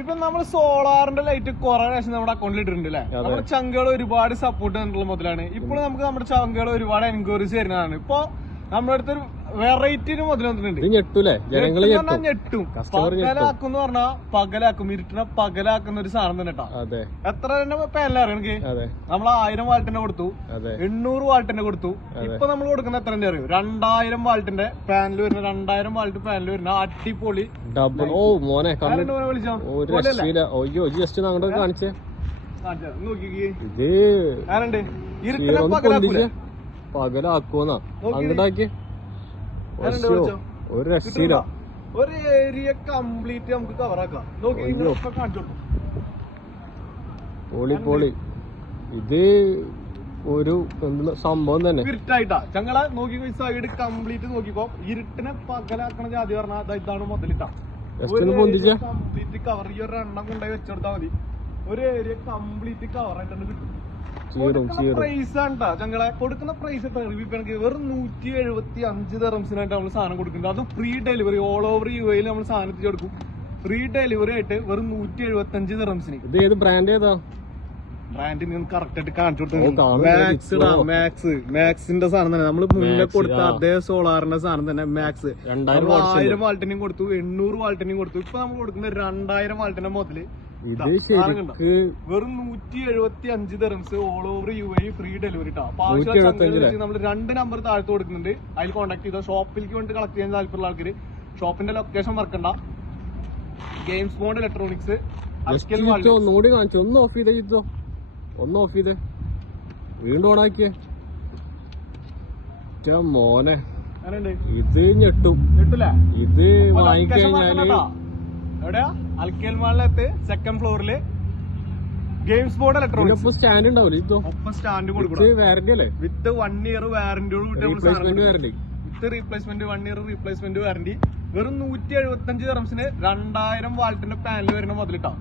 ഇപ്പൊ നമ്മള് സോളാറിന്റെ ലൈറ്റ് കുറെ പ്രാവശ്യം നമ്മുടെ അക്കൗണ്ടിൽ ഇട്ടിട്ടുണ്ട് അല്ലെ. നമ്മുടെ ചങ്കുകൾ ഒരുപാട് സപ്പോർട്ട് തന്നിട്ടുള്ള മുതലാണ്. ഇപ്പോൾ നമുക്ക് നമ്മുടെ ചങ്കുകൾ ഒരുപാട് എൻക്വയറീസ് വരുന്നതാണ്. ഇപ്പൊ നമ്മുടെ അടുത്തൊരു വെറൈറ്റിന് മുതൽ വന്നിട്ടുണ്ട്. ഞെട്ടും. പകലാക്കും പറഞ്ഞാ പകലാക്കും, ഇരുട്ടിനെ പകലാക്കുന്ന ഒരു സാധനം തന്നെ കേട്ടോ. എത്ര തന്നെ പാനലാണ് എനിക്ക് നമ്മൾ 1000 വാൾട്ടിന്റെ കൊടുത്തു, 800 വാൾട്ടിന്റെ കൊടുത്തു. ഇപ്പൊ നമ്മൾ കൊടുക്കുന്ന എത്ര അറിയോ? 2000 വാൾട്ടിന്റെ പാനൽ വരുന്ന, 2000 വാൾട്ട് പാനൽ വരുന്ന അടിപൊളി പകലാക്കോന്നാ അങ്ങോട്ടാക്കി ഒരു രക്ഷയില്ല. ഒരു ഏരിയ കംപ്ലീറ്റ് നമുക്ക് കവറാക്കാം. പൊളി. ഇത് ഒരു സംഭവം തന്നെ ഇരുട്ടായിട്ടാ ഞങ്ങളെ നോക്കി സൈഡ് കംപ്ലീറ്റ് നോക്കിക്കോ. ഇരുട്ടിനെ പകലാക്കണ ജാതി പറഞ്ഞാൽ ഇതാണ് മുതലിട്ടാ. കംപ്ലീറ്റ് കവർ ഈ ഒരു എണ്ണം കൊണ്ടുപോയി വെച്ചെടുത്താൽ മതി. ഒരു ഏരിയ കംപ്ലീറ്റ് കവറായിട്ടാണ് കിട്ടും. പ്രൈസ് ആണ് ഞങ്ങളെ കൊടുക്കുന്ന പ്രൈസ് വെറും 175 ദിർഹംസിനായിട്ട് നമ്മൾ സാധനം കൊടുക്കുന്നുണ്ട്. അതും free delivery. All over UAE നമ്മൾ സാധനം എത്തിച്ചു കൊടുക്കും. ഫ്രീ ഡെലിവറി ആയിട്ട് വെറും 175 ദിർഹംസിന്. ഇത് ഏത് ബ്രാൻഡ് ഏതാ? ബ്രാൻഡ് നിങ്ങൾക്ക് കറക്റ്റ് ആയിട്ട് കാണിച്ചു കൊടുത്തു. മാക്സിന്റെ സാധനം തന്നെ നമ്മൾ മുന്നേ കൊടുത്ത അതേ സോളാറിന്റെ സാധനം തന്നെ. മാക്സ് 1000 വാൾട്ടിനും കൊടുത്തു, 800 വാൾട്ടിനും കൊടുത്തു. ഇപ്പൊ നമ്മൾ കൊടുക്കുന്ന 2000 വാൾട്ടിന്റെ മുതല് വെറും 175 dirhams. All over UAE free delivery ട്ടോ. നമ്മൾ 2 നമ്പർ താഴത്ത് കൊടുക്കുന്നുണ്ട്. അതിൽ കോൺടാക്ട് ചെയ്തോ. ഷോപ്പിലേക്ക് വേണ്ടി കളക്ട് ചെയ്യാൻ താല്പര്യമുള്ള ആൾക്കാര് ഷോപ്പിന്റെ ലൊക്കേഷൻ മറക്കണ്ട. Games bond electronics. ഒന്നുകൂടി കാണിച്ചു. ഒന്ന് ഓഫ് ചെയ്തോ, ഒന്ന് ഓഫ് ചെയ്തേ, വീണ്ടും ഓണാക്കിയേ. മോനെ ഇത് ഞെട്ടൂല. ഇത് വാങ്ങിക്കഴിഞ്ഞാല് എവിടെയാ? അൽക്കേൽ മാളിലെത്ത് സെക്കൻഡ് ഫ്ലോറില് ഗെയിംസ് ബോർഡ് ഇലക്ട്രോണിക്സ്. സ്റ്റാൻഡ് ഉണ്ടാവില്ല. ഇതോ ഒപ്പം സ്റ്റാൻഡ് കൊടുക്കും. വാറന്റി അല്ലേ? വിത്ത് 1 ഇയർ വാറന്റിയോട് warranty, with replacement 1 year replacement warranty. വെറും 175 ദിർഹംസിന് 2000 വാൾട്ടിന്റെ പാനൽ വരുന്ന മുതലിട്ടാ.